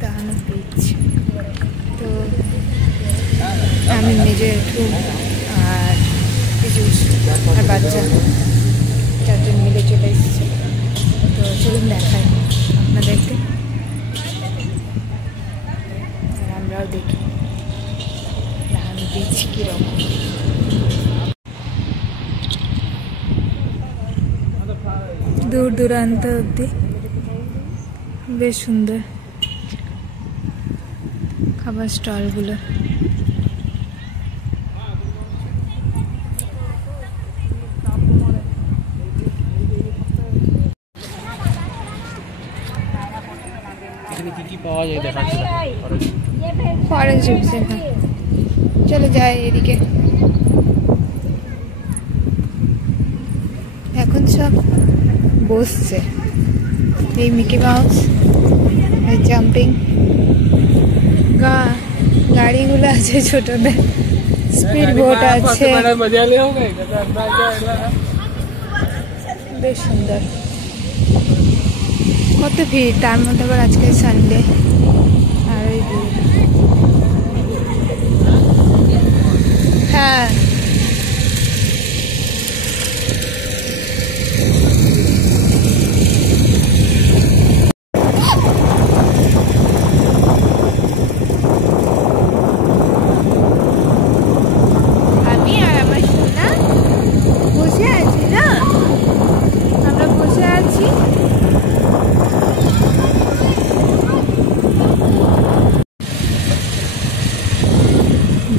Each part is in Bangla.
দাহানো বিচ। তো আমি নিজে একটু আর আর বাচ্চা চারজন মিলে চলে এসেছি। তো চলুন দেখাই আপনাদেরকে, আর আমরাও দেখি দাহানো বিচ কীরকম। দূর দূরান্ত অব্দি বেশ সুন্দর খাবার স্টলগুলো। চলে যায় এদিকে। এখন সব বসছে, এই মিকি মাউস, এই জাম্পিং গাড়িগুলো আছে, ছোটদের স্পিড বোট আছে, বেশ সুন্দর। কত ভিড়, তার মধ্যে আবার আজকে সানডে। আর ওই হ্যাঁ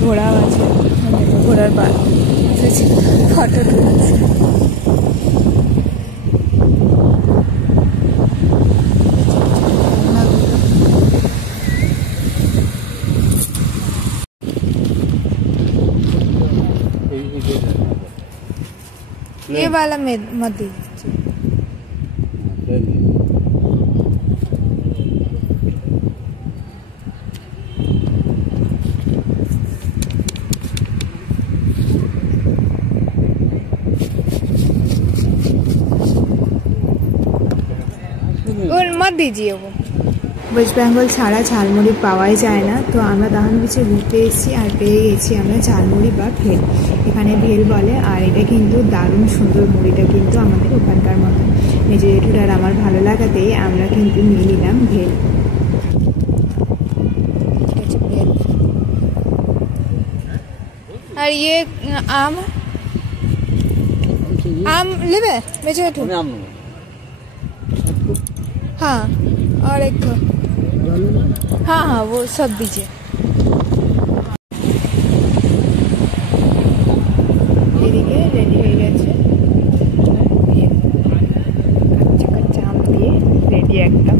ঘোড়াও আছে, ঘোড়ার পা ফটো তুলছে। ये वाला में मत दीजिए। मत दीजिए वो। ওয়েস্ট বেঙ্গল ছাড়া ঝালমুড়ি পাওয়াই যায় না। তো আমরা দাহানো বিচে ঘুরতে এসেছি আর পেয়ে গেছি আমরা ঝালমুড়ি বা ভেল, এখানে ভেল বলে। আর এটা কিন্তু দারুণ সুন্দর, মুড়িটা কিন্তু আমাদের ওখানকার মতো। নিজের জেঠুর আর আমার ভালো লাগাতেই আমরা কিন্তু নিয়ে নিলাম ভেল। ভেল আর ইয়ে आम लेबे मेरे जेठू? हाँ और एक हाँ हाँ वो सब दीजिए। এদিকে রেডি হয়ে গেছে, কাঁচা কাঁচা আম দিয়ে রেডি একদম।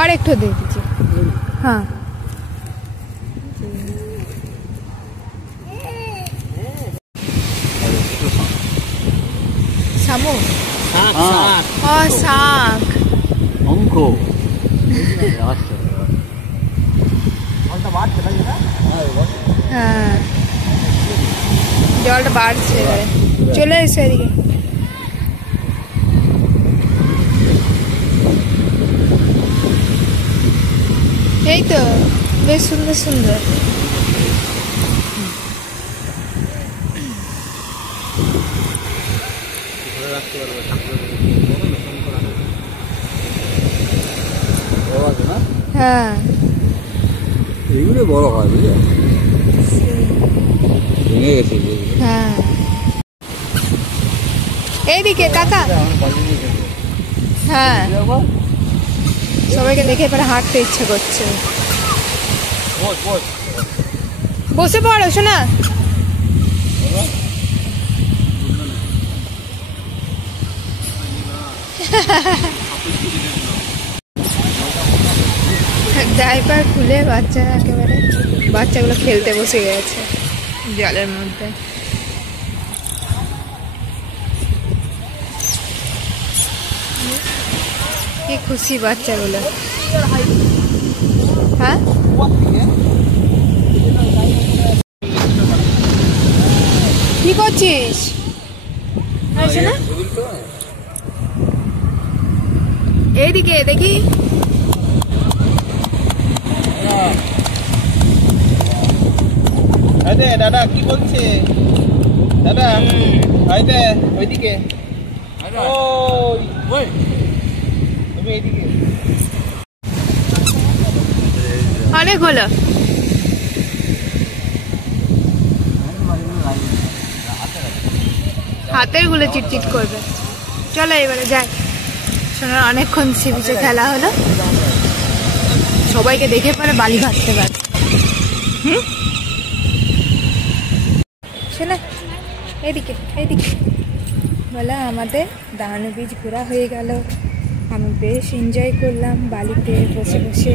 और एक ठो दे दीजिए। हाँ सामो और শাক অঙ্ক হ্যাঁ জলটা বাড়ছে এবারে, চলে এসে এদিকে। এই তো বেশ সুন্দর সুন্দর। হ্যাঁ এইগুলো বড় হয় বুঝলে। হ্যাঁ এইদিকে কাকা। হ্যাঁ সবাইকে দেখে এবার হাঁটতে ইচ্ছে করছে। বসে পড়ো শোনা। ডাইপার খুলে বাচ্চা একেবারে, বাচ্চাগুলো খেলতে বসে গেছে জলের মধ্যে। কি খুশি বাচ্চাগুলো। হ্যাঁ কি করছিস? এইদিকে দেখি। দাদা কি বলছে দাদা? ওইদিকে তুমি এইদিকে অনেক হলো। হাতের গুলো চিটচিট করবে। চলো এবারে যাই। শোনো অনেকক্ষণ সি বিচে খেলা হলো, সবাইকে দেখে পরে বালি ভাবতে পারে। শোনা এদিকে এদিকে বলা, আমাদের দাহানু বীজ ঘোরা হয়ে গেল। আমি বেশ এনজয় করলাম বালিতে বসে বসে,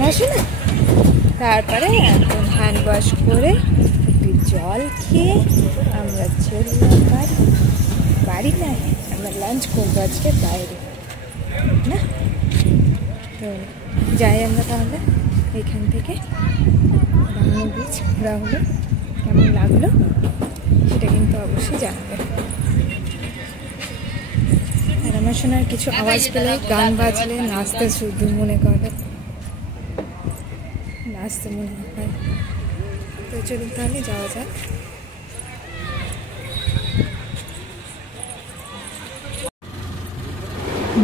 না শোনা। তারপরে এখন হ্যান্ড ওয়াশ করে একটু জল খেয়ে আমরা চললাম বাড়ি। বাড়ি নাই, আমরা লাঞ্চ করবো আজকে বাইরে, না তো যাই আমরা তাহলে এখান থেকে। দাহানু বীজ ঘোরা হলো, কেমন লাগলো সেটা কিন্তু অবশ্যই জানবে। আর আমার শোনার কিছু আওয়াজ পেলে, গান বাজলে নাচতে শুধু মনে করে, নাচতে মনে হয়। তো চলুন তাহলে যাওয়া যাক।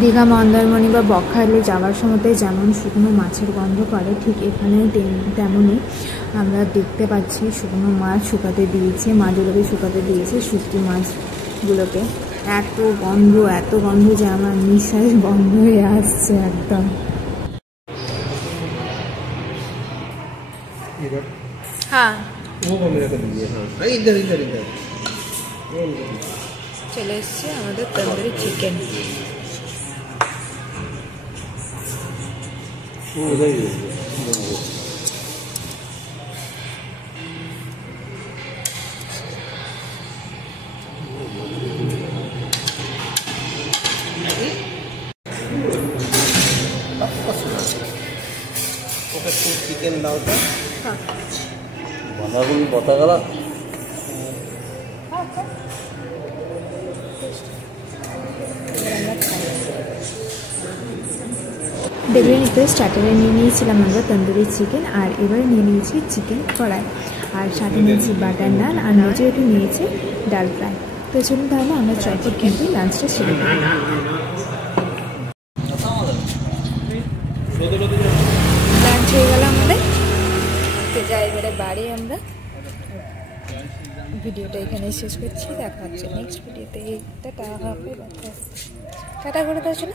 দীঘা মন্দারমণি বা বকখালি যাওয়ার সময়তে যেমন শুকনো মাছের গন্ধ করে, ঠিক এখানে তেমনই আমরা দেখতে পাচ্ছি শুকনো মাছ শুকাতে দিয়েছে, মাছগুলোকে শুকাতে দিয়েছে, শুটকি মাছগুলোকে। এত গন্ধ যে আমার নিঃশ্বাস বন্ধ হয়ে আসছে একদম। হ্যাঁ চলে এসছে আমাদের তন্দুরি চিকেন। চিকেন দাওটা বাঁধাকপি বতা গেলা। দেখলেন একটু স্টার্টারে নিয়ে নিয়েছিলাম আমরা তন্দুরি চিকেন, আর এবারে নিয়ে নিয়েছি চিকেন কড়াই, আর সাথে নিয়েছি বাটার নান, আর নিচে একটু নিয়েছি ডাল ফ্রাই। তো চলুন তাহলে আমরা চটপট কিন্তু লাঞ্চটা সেরে নিই। লাঞ্চ হয়ে গেল আমাদের, তো যাই এবারে বাড়ি আমরা। ভিডিওটা এখানে শেষ করছি, দেখা হচ্ছে নেক্সট ভিডিওতে। টাটা করে দেওয়া ছিল।